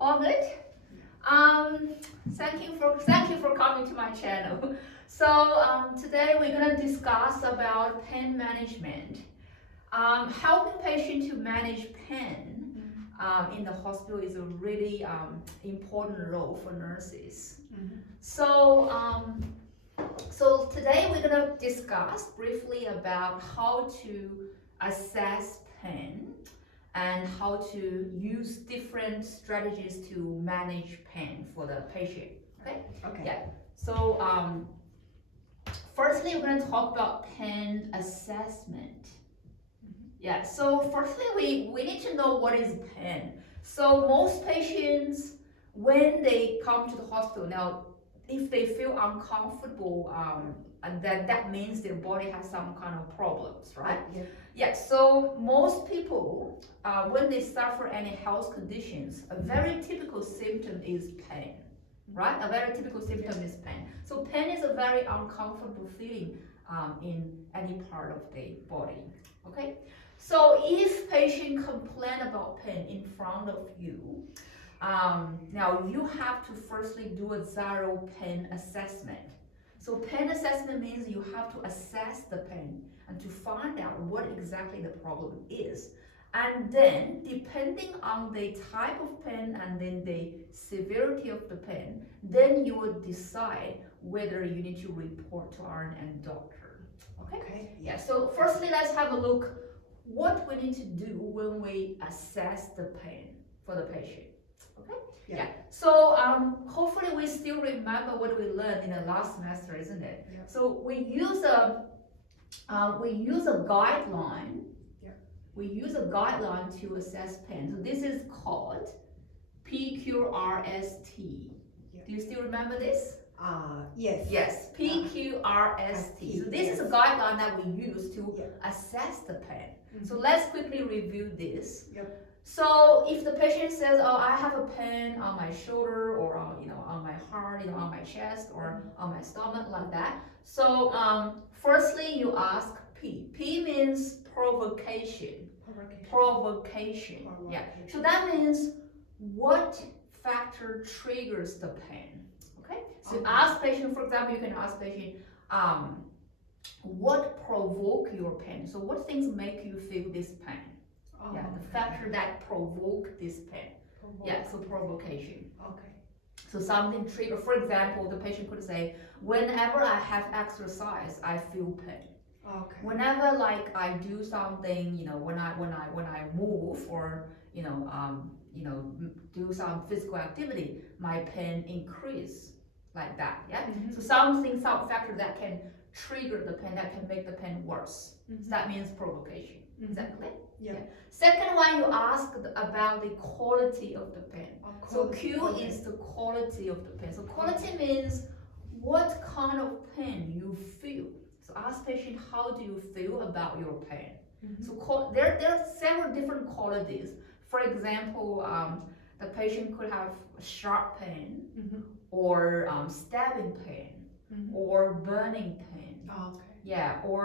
All good? Thank you for coming to my channel. So today we're gonna discuss about pain management. Helping patients to manage pain in the hospital is a really important role for nurses. So today we're gonna discuss briefly about how to assess pain and how to use different strategies to manage pain for the patient. Okay? Okay. Yeah. So firstly, we're going to talk about pain assessment. Yeah. So firstly, we need to know what is pain. So most patients, when they come to the hospital now, if they feel uncomfortable, and that means their body has some kind of problems, right? Yeah. Yeah, so most people, when they suffer any health conditions, a very typical symptom is pain, right? A very typical symptom is pain. So pain is a very uncomfortable feeling in any part of the body, okay? So if patient complain about pain in front of you, now you have to firstly do a zero pain assessment. So pain assessment means you have to assess the pain and to find out what exactly the problem is. And then, depending on the type of pain and then the severity of the pain, then you will decide whether you need to report to RN doctor. Okay? Yeah, so firstly, let's have a look what we need to do when we assess the pain for the patient. Okay? Yeah. So hopefully we still remember what we learned in the last semester, isn't it? Yeah. So we use a guideline. Yeah. We use a guideline to assess pain. So this is called PQRST. Yeah. Do you still remember this? Yes. Yes, PQRST. So this is a guideline that we use to assess the pain. So let's quickly review this. Yep. So if the patient says, "Oh, I have a pain on my shoulder or on my heart, on my chest or on my stomach," like that. So firstly, you ask P. P means provocation. Provocation. Yeah. So that means what factor triggers the pain. Okay. So you ask patient. For example, you can ask patient, what provoke your pain? So what things make you feel this pain? Yeah, the factor that provoke this pain. Yeah, so provocation. Okay. So something trigger. For example, the patient could say, "Whenever I have exercise, I feel pain." Okay. Whenever like I do something, when I move or do some physical activity, my pain increase like that. Yeah. So some factor that can trigger the pain, that can make the pain worse. So that means provocation. Is that clear? Yeah. Second one, you ask about the quality of the pain. So Q is the quality of the pain. So quality means what kind of pain you feel. So ask patient, how do you feel about your pain? So there are several different qualities. For example, the patient could have sharp pain, or stabbing pain, or burning pain. Okay. Yeah, or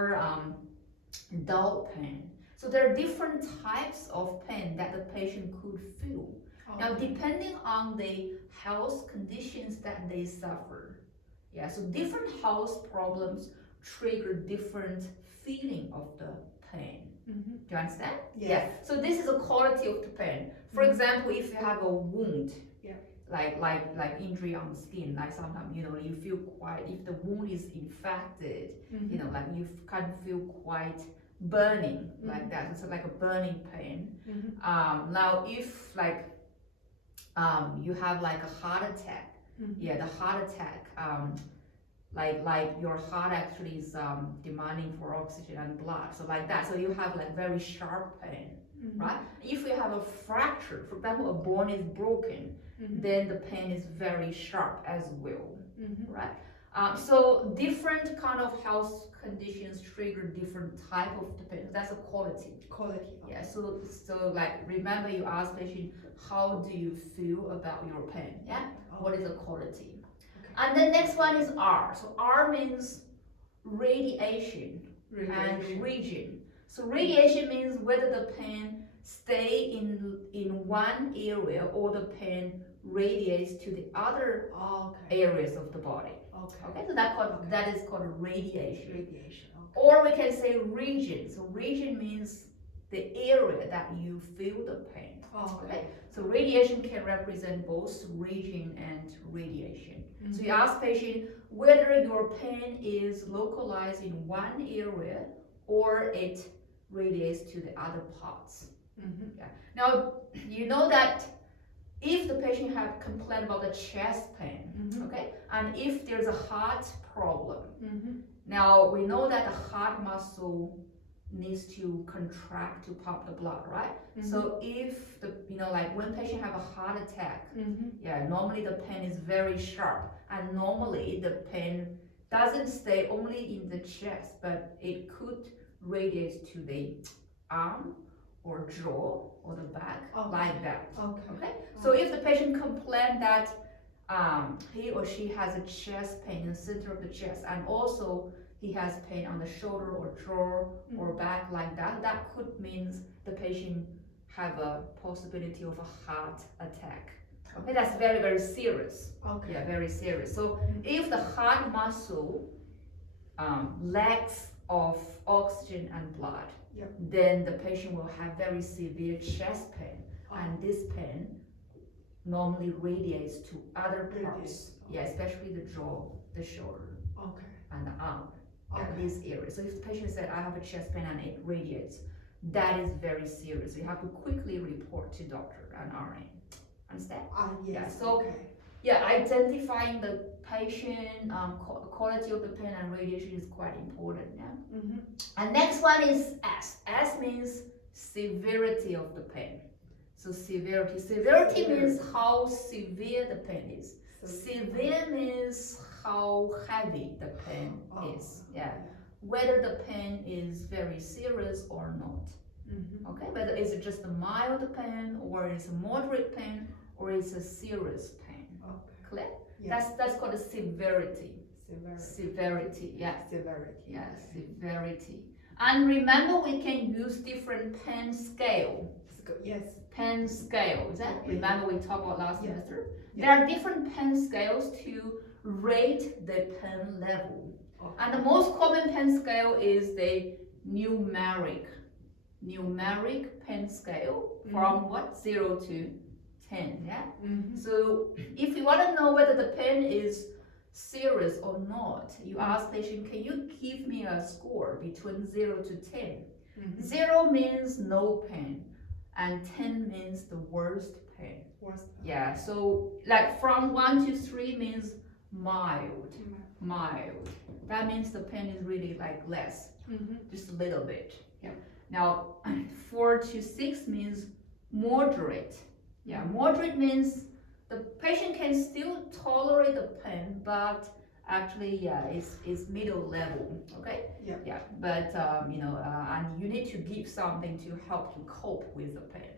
dull pain. So there are different types of pain that the patient could feel. Now, depending on the health conditions that they suffer, yeah, so different health problems trigger different feeling of the pain. Do you understand? Yes. Yeah. So this is a quality of the pain. For example, if you have a wound, like injury on the skin, like sometimes you feel quite, if the wound is infected, like you kind of feel quite burning like that. It's like a burning pain. Now if like you have like a heart attack, yeah, the heart attack, like your heart actually is demanding for oxygen and blood, so like that. So you have like very sharp pain, right? If you have a fracture, for example, a bone is broken, then the pain is very sharp as well, right? So different kind of health conditions trigger different type of the pain. That's a quality. Quality. Yeah. So like remember, you ask patient, how do you feel about your pain? Yeah. What is the quality? And the next one is R. So R means radiation and region. So radiation means whether the pain stay in one area or the pain radiates to the other Okay. areas of the body. Okay. Okay, so that is called radiation. Radiation. Okay. Or we can say region. So region means the area that you feel the pain. Okay. So radiation can represent both region and radiation. So you ask patient whether your pain is localized in one area or it radiates to the other parts. Now you know that if the patient have complaint about the chest pain, okay, and if there's a heart problem, now we know that the heart muscle needs to contract to pump the blood, right? So if the, like when patient have a heart attack, normally the pain is very sharp, and normally the pain doesn't stay only in the chest, but it could radiate to the arm or jaw or the back, like that. Okay. So if the patient complain that he or she has a chest pain in the center of the chest, and also he has pain on the shoulder or jaw or back like that, that could means the patient have a possibility of a heart attack. Okay, that's very, very serious. Okay. Yeah, very serious. So if the heart muscle lacks of oxygen and blood, then the patient will have very severe chest pain, and this pain normally radiates to other parts. Yeah, especially the jaw, the shoulder, and the arm. This area. So if the patient said, I have a chest pain and it radiates, that is very serious. You have to quickly report to doctor and RN. Understand? Yes. So identifying the patient, quality of the pain and radiation is quite important. And next one is S. S means severity of the pain. So severity. Severity means how severe the pain is. Severe means how heavy the pain is. Whether the pain is very serious or not. Okay, whether it's just a mild pain or it's a moderate pain or it's a serious pain. Clear? That's called a severity. Severity. Severity. And remember, we can use different pain scale. Pain scale. Is that? Remember we talked about last semester? There are different pain scales to rate the pain level. And the most common pain scale is the numeric pain scale from 0 to 10. So if you want to know whether the pain is serious or not, you ask patient, can you give me a score between 0 to 10? 0 means no pain and 10 means the worst pain. So like from 1 to 3 means mild. That means the pain is really like less, just a little bit. Now 4 to 6 means moderate. Moderate means the patient can still tolerate the pain, but actually it's middle level. Okay. But and you need to give something to help you cope with the pain.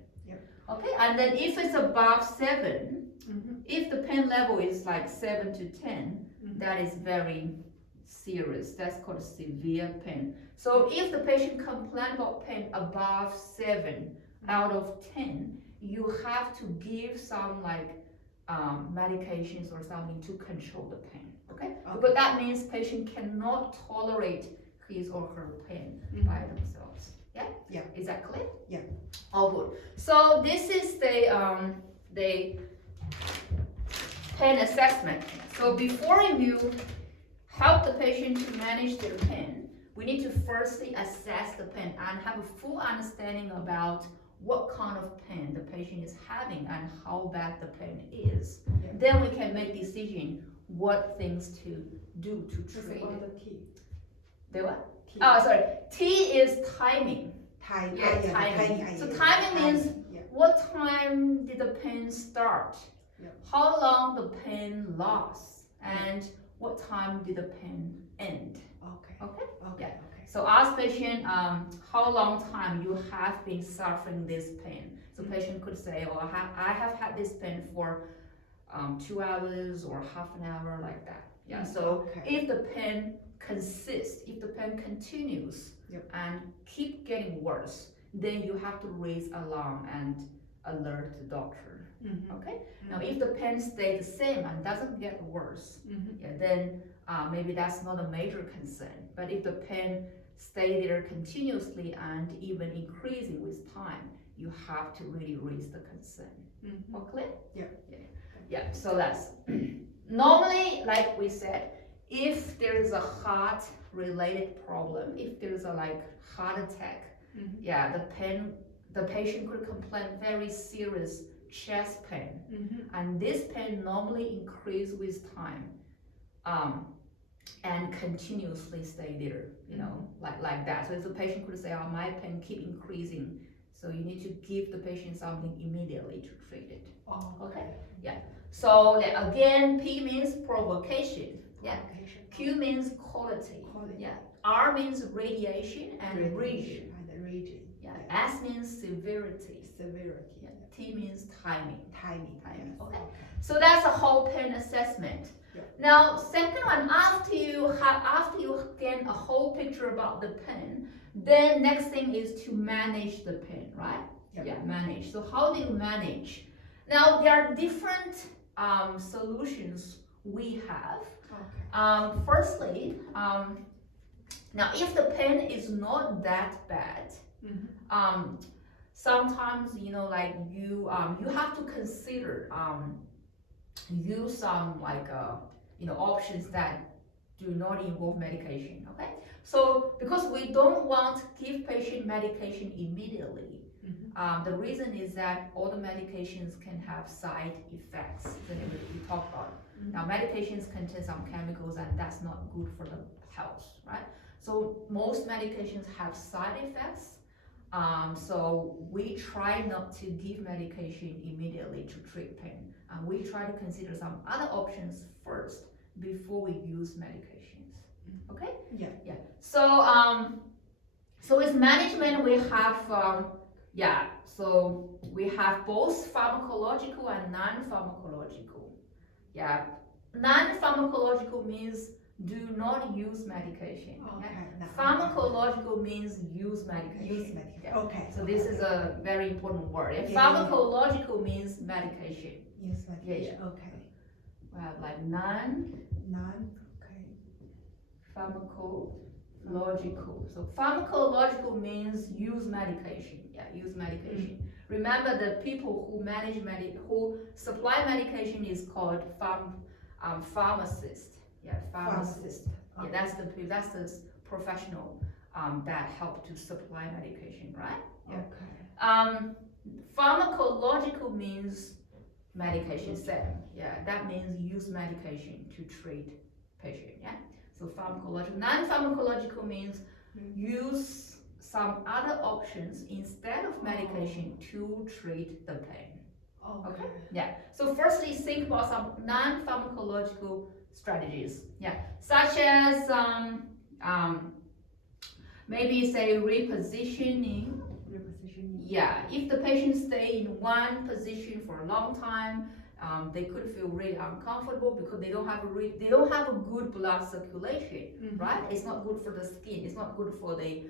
Okay, and then if it's above 7, if the pain level is like 7 to 10, that is very serious. That's called severe pain. So if the patient complains about pain above 7 out of 10, you have to give some like medications or something to control the pain. Okay? But that means patient cannot tolerate his or her pain by themselves. Is that clear? All good. So this is the pain assessment. So before you help the patient to manage their pain, we need to firstly assess the pain and have a full understanding about what kind of pain the patient is having and how bad the pain is. Then we can make decision what things to do to treat it. The what? T is timing. Timing. So timing means what time did the pain start? How long the pain lasts? And what time did the pain end? Okay. So ask patient how long time you have been suffering this pain. So patient could say, oh, I have had this pain for 2 hours or half an hour, like that. So if the pain consists, if the pain continues and keep getting worse, then you have to raise alarm and alert the doctor. Okay. Now, if the pain stays the same and doesn't get worse, then maybe that's not a major concern. But if the pain stay there continuously and even increasing with time, you have to really raise the concern. Okay? Yeah. So that's normally, like we said, if there is a heart-related problem, if there is a heart attack, the patient could complain very serious chest pain, and this pain normally increase with time, and continuously stay there, like that. So if the patient could say, "Oh, my pain keep increasing," so you need to give the patient something immediately to treat it. Okay. So again, P means provocation. Q means quality. R means radiation and region. S means severity. T means timing. Okay. So that's a whole pain assessment. Now, second one, after you gain a whole picture about the pain, then next thing is to manage the pain, right? Manage. So how do you manage? Now, there are different solutions we have. Firstly, now if the pain is not that bad, sometimes you have to consider use some options that do not involve medication. Okay, so because we don't want to give patient medication immediately, the reason is that all the medications can have side effects that we talked about. Now, medications contain some chemicals, and that's not good for the health, right? So most medications have side effects. So we try not to give medication immediately to treat pain. We try to consider some other options first before we use medications. Okay? So with management we have so we have both pharmacological and non-pharmacological. Non-pharmacological means do not use medication. Pharmacological means use medication. So this is a very important word. Pharmacological means medication. Use medication. We have pharmacological. So pharmacological means use medication. Use medication. Remember, the people who manage who supply medication is called pharmacist. Pharmacist. That's the professional that help to supply medication, right? Pharmacological means medication setting. That means use medication to treat patient. So pharmacological. Non-pharmacological means use some other options instead of medication to treat the pain. So firstly, think about some non-pharmacological strategies. Such as maybe say repositioning. If the patient stay in one position for a long time, they could feel really uncomfortable because they don't have a good blood circulation, right? It's not good for the skin. It's not good for the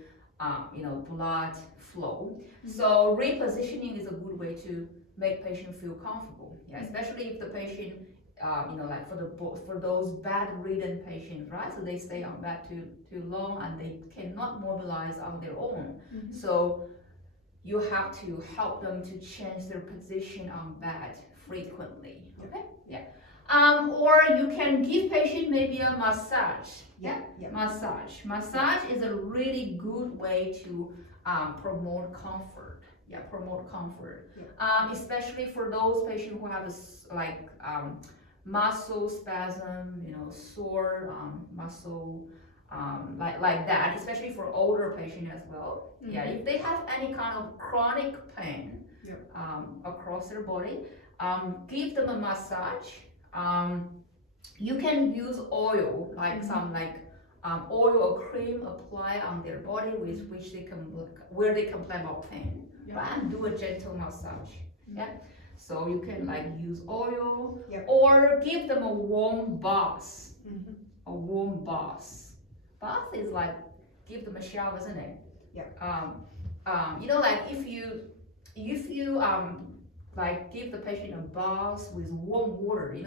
blood flow. So repositioning is a good way to make patient feel comfortable. Especially if the patient, for those bedridden patients, right? So they stay on bed too long and they cannot mobilize on their own. So you have to help them to change their position on bed frequently. Or you can give patient maybe a massage. Massage is a really good way to promote comfort. Especially for those patients who have muscle spasm, sore muscle, like that, especially for older patients as well. If they have any kind of chronic pain across their body, give them a massage. You can use oil, some oil or cream apply on their body with which they can complain about pain, and do a gentle massage. So you can use oil, or give them a warm bath. A warm bath. Bath is give them a shower, isn't it? like if you like give the patient a bath with warm water,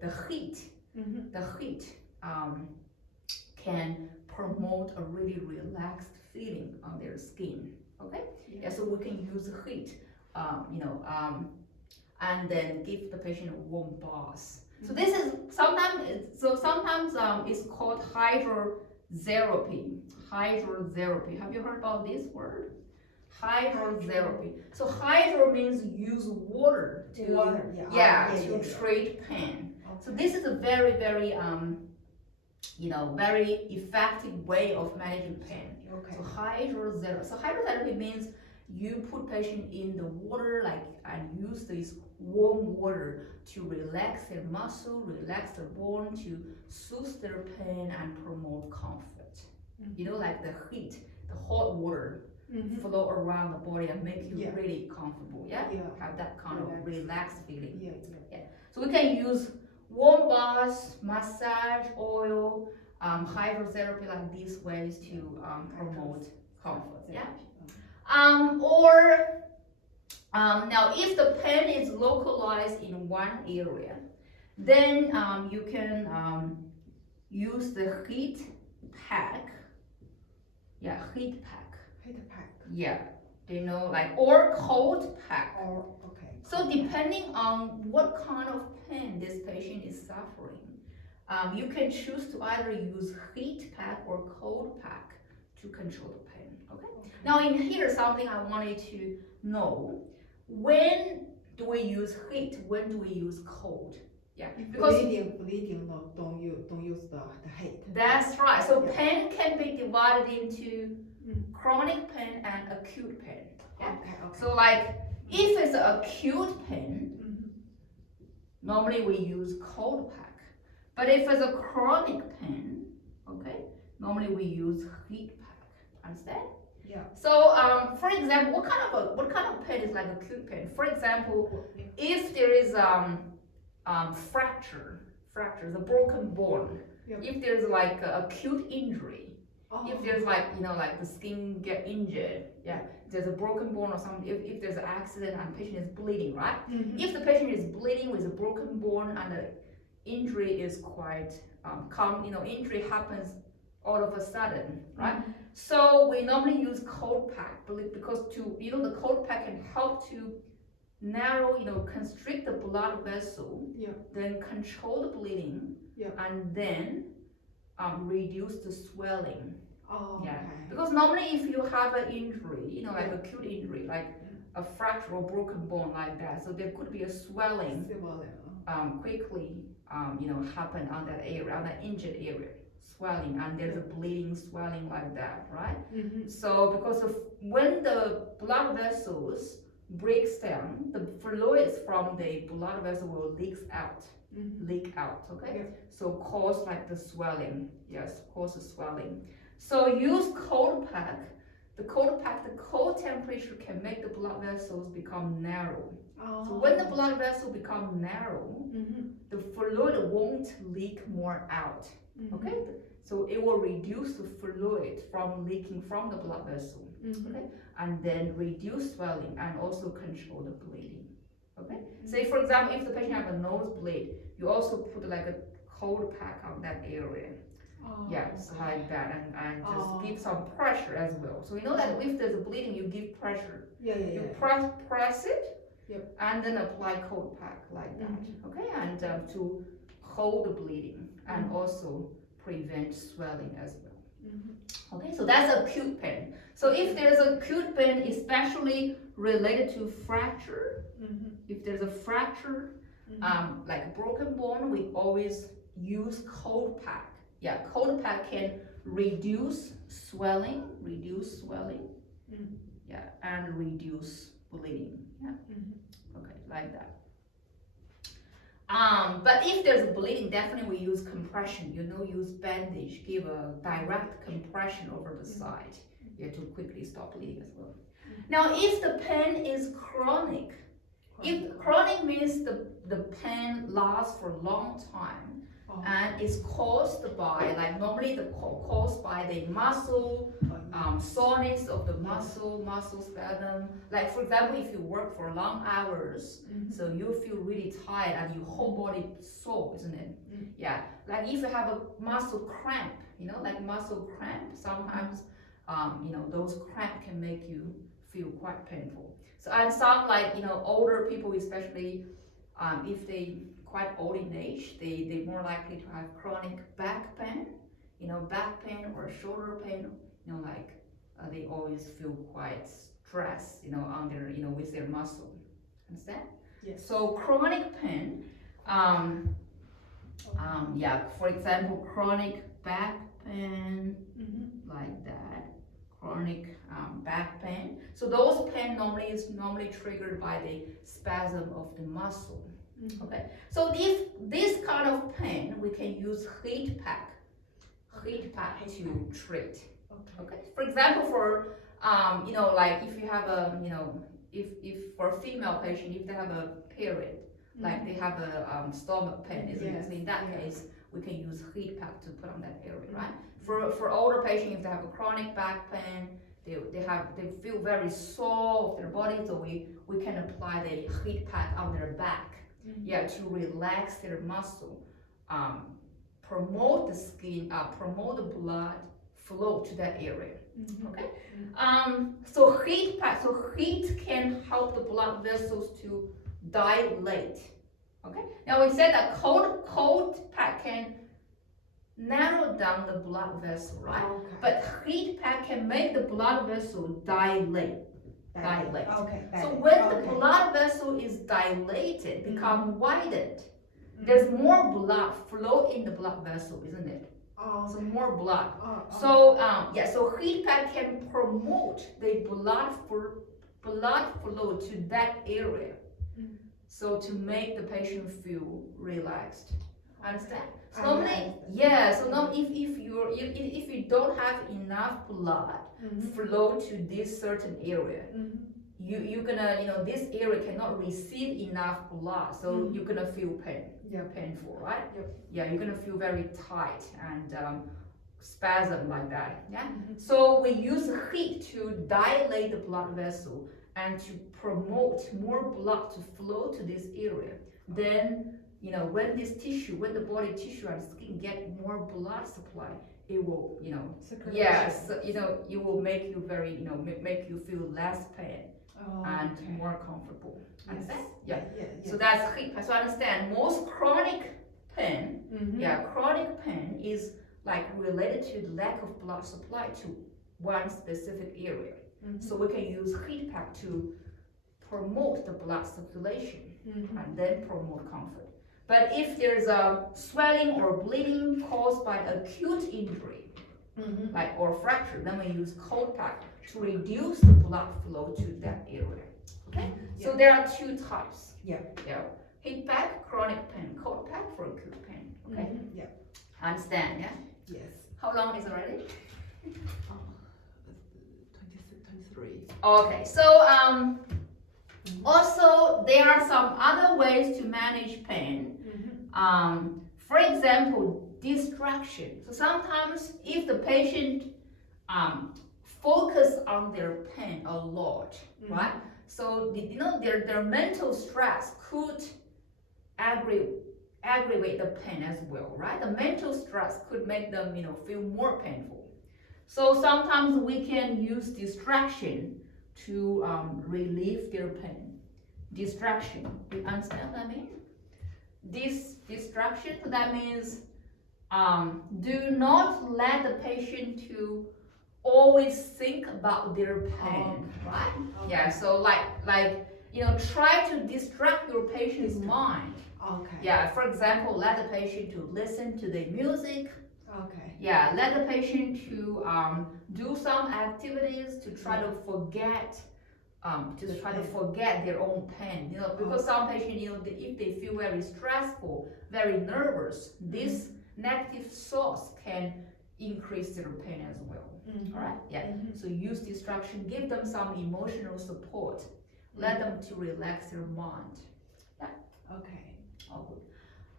the heat, the heat can promote a really relaxed feeling on their skin. Okay, yeah, so we can use heat, and then give the patient a warm bath. So this is sometimes it's called hydrotherapy. Hydrotherapy. Have you heard about this word? Hydrotherapy. So hydro means use water to treat pain. So this is a very very very effective way of managing pain. Okay. So hydrotherapy. So hydrotherapy means you put patient in the water and use this warm water to relax their muscle, relax their bone, to soothe their pain and promote comfort. Like the heat, the hot water flow around the body and make you really comfortable. Have that kind of relaxed feeling. So we can use warm baths, massage, oil, hydrotherapy, like these ways to promote comfort. Now if the pain is localized in one area, then you can use the heat pack. Heat pack. Heat pack. Or cold pack. Okay. So depending on what kind of pain this patient is suffering, you can choose to either use heat pack or cold pack to control the pain. Okay. Now in here, something I wanted to know: when do we use heat? When do we use cold? Because bleeding, no, don't use the heat. That's right. So pain can be divided into chronic pain and acute pain. Okay. So if it's acute pain, normally we use cold pack. But if it's a chronic pain, normally we use heat pack. Understand? Yeah. So for example, what kind of pain is like acute pain? For example, if there is fracture, the broken bone. If there's acute injury. If there's the skin get injured, there's a broken bone or something. If there's an accident and patient is bleeding, right? If the patient is bleeding with a broken bone and the injury is quite injury happens all of a sudden, right? So we normally use cold pack because the cold pack can help to narrow, constrict the blood vessel, then control the bleeding, and then reduce the swelling. Because normally if you have an injury, acute injury, like a fracture or broken bone like that, so there could be a swelling quickly happen on that area, on that injured area, swelling, and there's a bleeding, swelling like that, right? So because of when the blood vessels breaks down, the fluids from the blood vessel will leak out, okay? So cause the swelling, cause the swelling. So use cold pack. The cold temperature can make the blood vessels become narrow. So when the blood vessel become narrow, the fluid won't leak more out, okay? So it will reduce the fluid from leaking from the blood vessel, okay? And then reduce swelling and also control the bleeding, okay? Say for example, if the patient have a nosebleed, you also put a cold pack on that area. Like that, and just give some pressure as well. So that if there's a bleeding, you give pressure. You press it, and then apply cold pack like that. Okay, and to hold the bleeding and also prevent swelling as well. Okay, so that's acute pain. So if there's acute pain, especially related to fracture, if there's a fracture, like a broken bone, we always use cold pack. Cold pack can reduce swelling, and reduce bleeding. Okay, like that. But if there's bleeding, definitely we use compression. Use bandage, give a direct compression over the side, to quickly stop bleeding as well. Now, if the pain is chronic, if chronic means the pain lasts for a long time. Oh. and it's caused by, like normally caused by the muscle soreness of the muscle spasm. Like for example, if you work for long hours, so you feel really tired and your whole body sore, isn't it? Yeah, like if you have a muscle cramp, like muscle cramp, sometimes those cramp can make you feel quite painful. So and some like older people, especially if they quite old in age, they more likely to have chronic back pain, back pain or shoulder pain, like they always feel quite stressed, on their, with their muscle. Understand? Yes. So chronic pain, for example, chronic back pain, like that, chronic back pain. So those pain is normally triggered by the spasm of the muscle. Okay, so if this kind of pain, we can use heat pack to treat. Okay, for example, for like if you have a if for a female patient, if they have a period, like they have a stomach pain, isn't it? So in that case, we can use heat pack to put on that area, right? For older patients, if they have a chronic back pain, they feel very sore of their body, so we can apply the heat pack on their back. To relax their muscle, promote the skin, promote the blood flow to that area. Okay. So heat can help the blood vessels to dilate. Okay. Now we said that cold pack can narrow down the blood vessel, right? Okay. But heat pack can make the blood vessel dilate. Okay. So when the blood vessel is dilated, become widened, there's more blood flow in the blood vessel, isn't it? So more blood. So heat pack can promote the blood flow to that area. So to make the patient feel relaxed. Understand? So normally, if you don't have enough blood flow to this certain area, you're gonna this area cannot receive enough blood, so you're gonna feel painful, right? Yeah, you're gonna feel very tight and spasm like that. Yeah. So we use heat to dilate the blood vessel and to promote more blood to flow to this area. Then when the body tissue and skin get more blood supply, it will, it will make you very, make you feel less pain and more comfortable. Understand? Yeah. So that's heat pack. So understand, most chronic pain, chronic pain is like related to the lack of blood supply to one specific area. So we can use heat pack to promote the blood circulation and then promote comfort. But if there's a swelling or bleeding caused by acute injury, like or fracture, then we use cold pack to reduce the blood flow to that area. Okay? So there are two types. Heat pack, chronic pain, cold pack for acute pain. Okay? Understand, yeah? Yes. How long is it already? 23. Okay, so also there are some other ways to manage pain. For example, distraction. So sometimes if the patient focus on their pain a lot, right? So their mental stress could aggravate the pain as well, right? The mental stress could make them feel more painful. So sometimes we can use distraction to relieve their pain. Distraction, you understand what I mean? This distraction, that means do not let the patient to always think about their pain, right? Yeah, so like try to distract your patient's mind. Yeah, for example, let the patient to listen to the music. Yeah, let the patient to do some activities to try to forget their own pain. Because some patients, if they feel very stressful, very nervous, this negative thoughts can increase their pain as well. All right? Yeah. So use distraction, give them some emotional support, let them to relax their mind. Yeah. Okay. All good.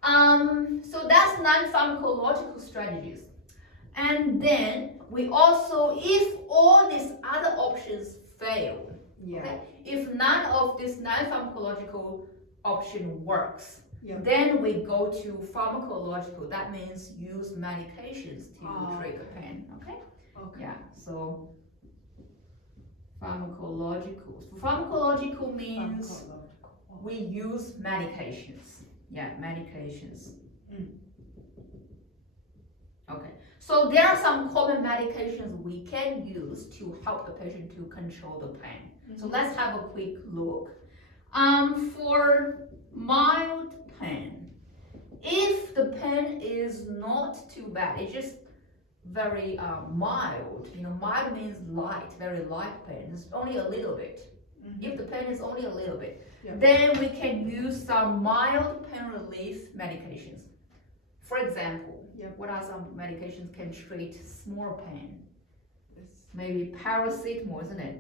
So that's non-pharmacological strategies. And then we also, if all these other options fail, Yeah. okay, if none of this non-pharmacological option works, Yeah. then we go to pharmacological. That means use medications to treat the pain. Okay. Okay. Yeah. So pharmacological. So pharmacological means Pharmacological. we use medications. Yeah, medications. Okay. So there are some common medications we can use to help the patient to control the pain. So let's have a quick look. For mild pain, if the pain is not too bad, it's just very mild. Mild means light, very light pain. It's only a little bit. If the pain is only a little bit, Yeah. then we can use some mild pain relief medications. For example, Yeah. what are some medications can treat small pain? It's Maybe paracetamol, isn't it?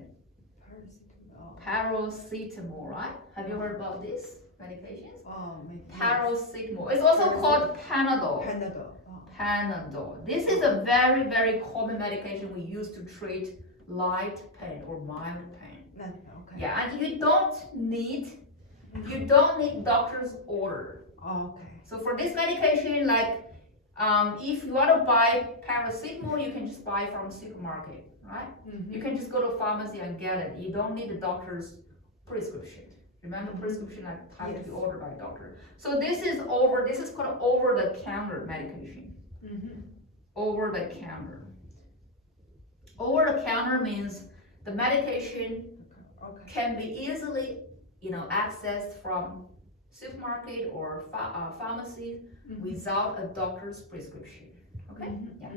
paracetamol. Paracetamol, right? Have you heard about this medications? Maybe. Paracetamol. It's also called Panadol. Panadol. Panadol. This is a very, very common medication we use to treat light pain or mild pain. Okay. Yeah, and you don't need doctor's order. Okay. So for this medication, like if you want to buy paracetamol, you can just buy from supermarket, right? You can just go to pharmacy and get it. You don't need the doctor's prescription. Remember, prescription like have to be Yes. ordered by doctor. So this is called over-the-counter medication. Over the counter. Over the counter means the medication Okay. can be easily, accessed from supermarket or pharmacy without a doctor's prescription. Okay. Yeah.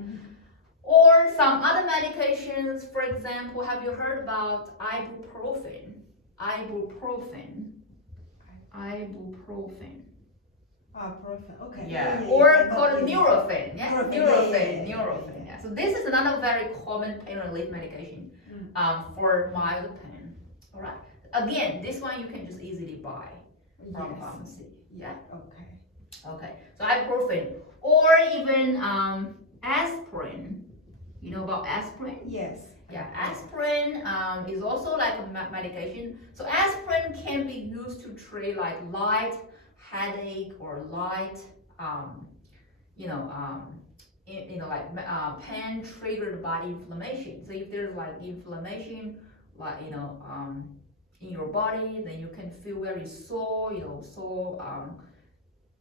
Or some other medications. For example, have you heard about ibuprofen? Ibuprofen. Ibuprofen. Okay. Yeah. Or I know, called yeah. Nurofen. Yeah. Nurofen, yeah. Nurofen. Yeah. So this is another very common pain relief medication for mild pain. All right. Again, this one you can just easily buy from Yes. pharmacy. Yeah. Okay. Okay. So ibuprofen or even aspirin. You know about aspirin? Yes. Yeah, aspirin is also like a medication. So aspirin can be used to treat like light headache or light, pain triggered by inflammation. So if there's like inflammation, like in your body, then you can feel very sore,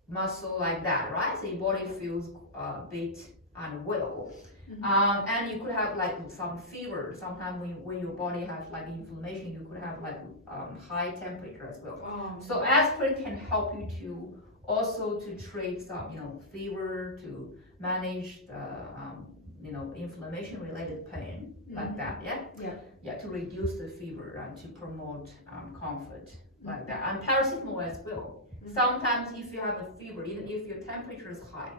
muscle like that, right? So your body feels a bit unwell. And you could have like some fever. Sometimes when your body has like inflammation, you could have like high temperature as well. So aspirin can help you to also to treat some fever, to manage the inflammation related pain like that. Yeah, to reduce the fever and to promote comfort like that. And paracetamol as well. Sometimes if you have a fever, even if your temperature is high,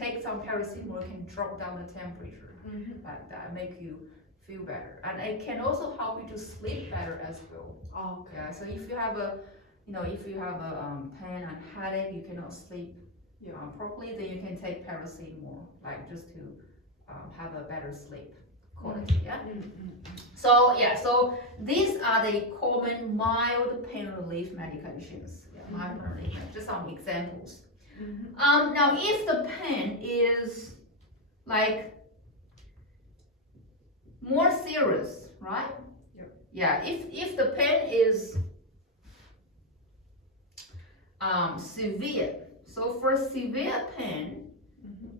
take some paracetamol, can drop down the temperature like that, make you feel better. And it can also help you to sleep better as well. Okay. Yeah, so if you have a pain and headache, you cannot sleep properly, then you can take paracetamol, like just to have a better sleep quality. Yeah. So these are the common mild pain relief medications. Mild pain relief. Just some examples. Now, if the pain is like more serious, right? Yeah. If the pain is severe. So for severe pain,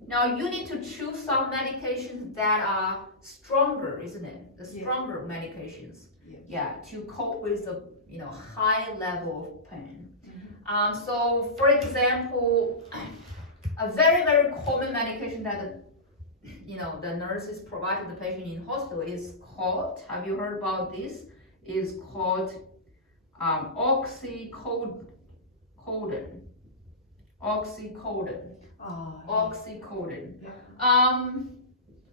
now you need to choose some medications that are stronger, isn't it? The stronger medications. Yeah, to cope with the high level of pain. So for example, a very, very common medication that the nurses provide to the patient in hospital is called, have you heard about this? Is called oxycodone. Oxycodone.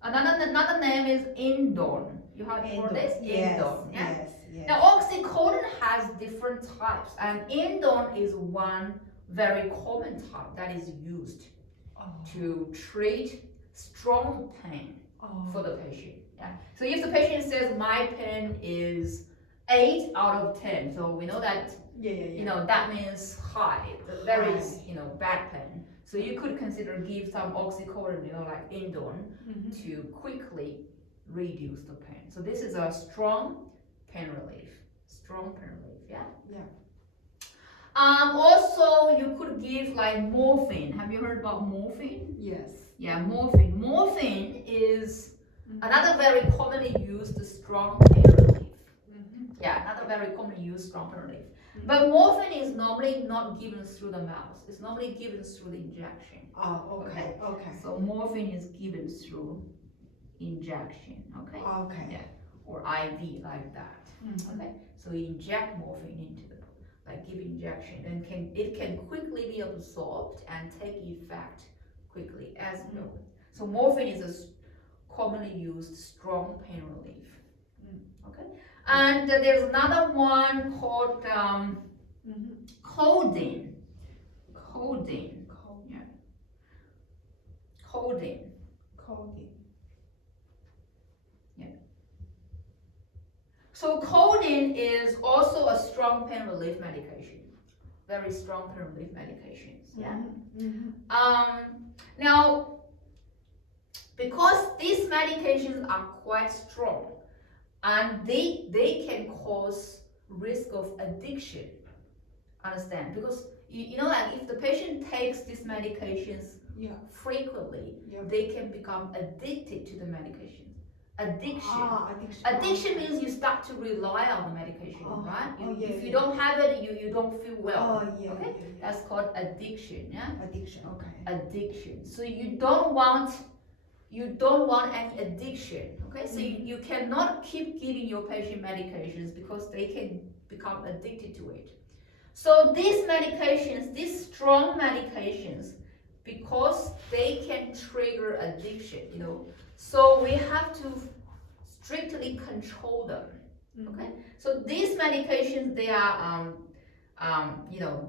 Another name is Indone. You have heard this? Indone. Yeah. Yes. Now oxycodone has different types, and Indone is one very common type that is used Oh. to treat strong pain Oh. for the patient. Yeah. So if the patient says my pain is 8 out of 10, so we know that Yeah. that means high, very High. bad pain. So you could consider give some oxycodone, like Indone, Mhm. to quickly reduce the pain. So this is a strong pain relief. Strong pain relief, yeah? Yeah. Also you could give like morphine. Have you heard about morphine? Yes. Yeah, morphine. Morphine is Mhm. another very commonly used strong pain relief. Mhm. Yeah, another very commonly used strong pain relief. Mhm. But morphine is normally not given through the mouth. It's normally given through the injection. Oh, okay. Okay. So morphine is given through injection, okay? Okay. Yeah, or IV like that. Mhm. Okay, so you inject morphine into the, like give injection, and it can quickly be absorbed and take effect quickly as well. So morphine is a commonly used strong pain relief. Okay, and there's another one called Mhm. codeine. Codeine. Yeah. Codeine. Codeine. So codeine is also a strong pain relief medication. Very strong pain relief medications. Yeah. Mhm. Now, because these medications are quite strong and they can cause risk of addiction. Understand? Because like if the patient takes these medications Yeah. frequently, Yeah. they can become addicted to the medication. Addiction. Addiction. Addiction means you start to rely on the medication, Oh, right? yeah, If you yeah. don't have it, you don't feel well. Yeah. Okay? Yeah. That's called addiction, yeah? Addiction. Okay. Addiction. So you don't want any addiction, okay? So you cannot keep giving your patient medications because they can become addicted to it. So these medications, these strong medications, because they can trigger addiction, so we have to strictly control them. Okay, so these medications, they are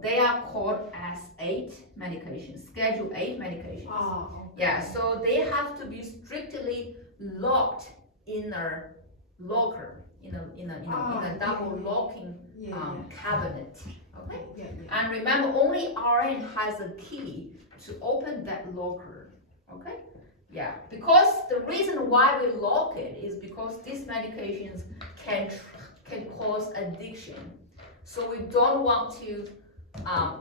they are called as 8 medications, Schedule 8 medications. Okay. Yeah, so they have to be strictly locked in a locker, in a double locking cabinet. Okay, Yeah. and remember, only RN has a key to open that locker. Okay, yeah, because the reason why we lock it is because these medications can cause addiction. So we don't want to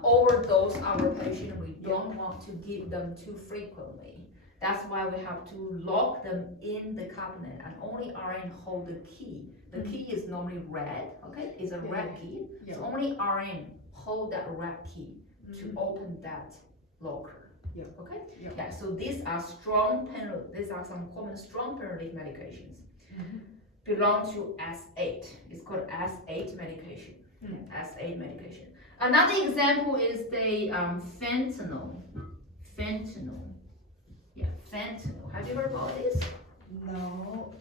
overdose our patient. We don't want to give them too frequently. That's why we have to lock them in the cabinet, and only RN hold the key. The key is normally red, okay? It's a red key. Yeah. So only RN hold that red key to open that locker. Yeah. Okay? Yeah. So these are some common strong pain relief medications. Belong to S8. It's called S8 medication. S8 medication. Another example is the fentanyl. Fentanyl. Yeah, fentanyl. Have you heard about this? No.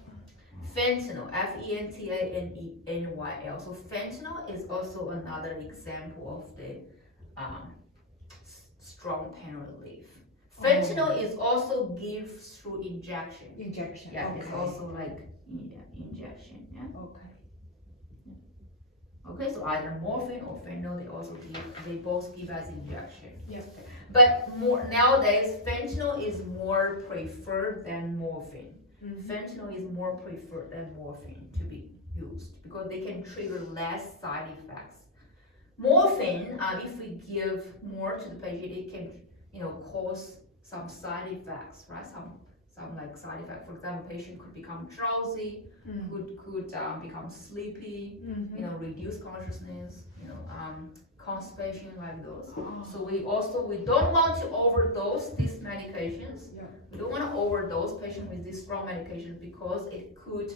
Fentanyl. Fentanyl. So fentanyl is also another example of the strong pain relief. Fentanyl is also given through injection. Injection. Yeah, Okay. it's also like injection. Yeah. Okay. Okay, so either morphine or fentanyl, they both give as injection. Yeah. But nowadays, fentanyl is more preferred than morphine. Fentanyl is more preferred than morphine to be used because they can trigger less side effects. Morphine, if we give more to the patient, it can, cause some side effects, right? Some like side effects. For example, patient could become drowsy, could become sleepy, reduce consciousness, constipation, like those. So we don't want to overdose these medications. Yeah. We don't want to overdose patients with these strong medications because it could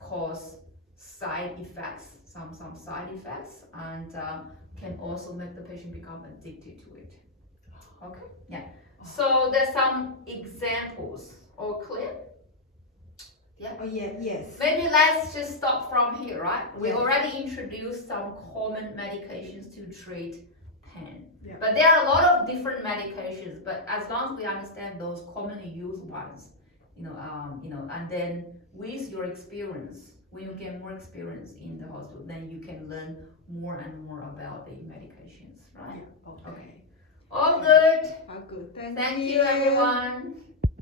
cause side effects, some side effects, and can also make the patient become addicted to it. Okay, yeah. So there's some examples. All clear? Yeah. Oh yeah. Yes. Maybe let's just stop from here, right? We Yes. already introduced some common medications to treat pain. But there are a lot of different medications. But as long as we understand those commonly used ones, and then with your experience, when you get more experience in the hospital, then you can learn more and more about the medications, right? Okay. All good. Good. Thank you, everyone.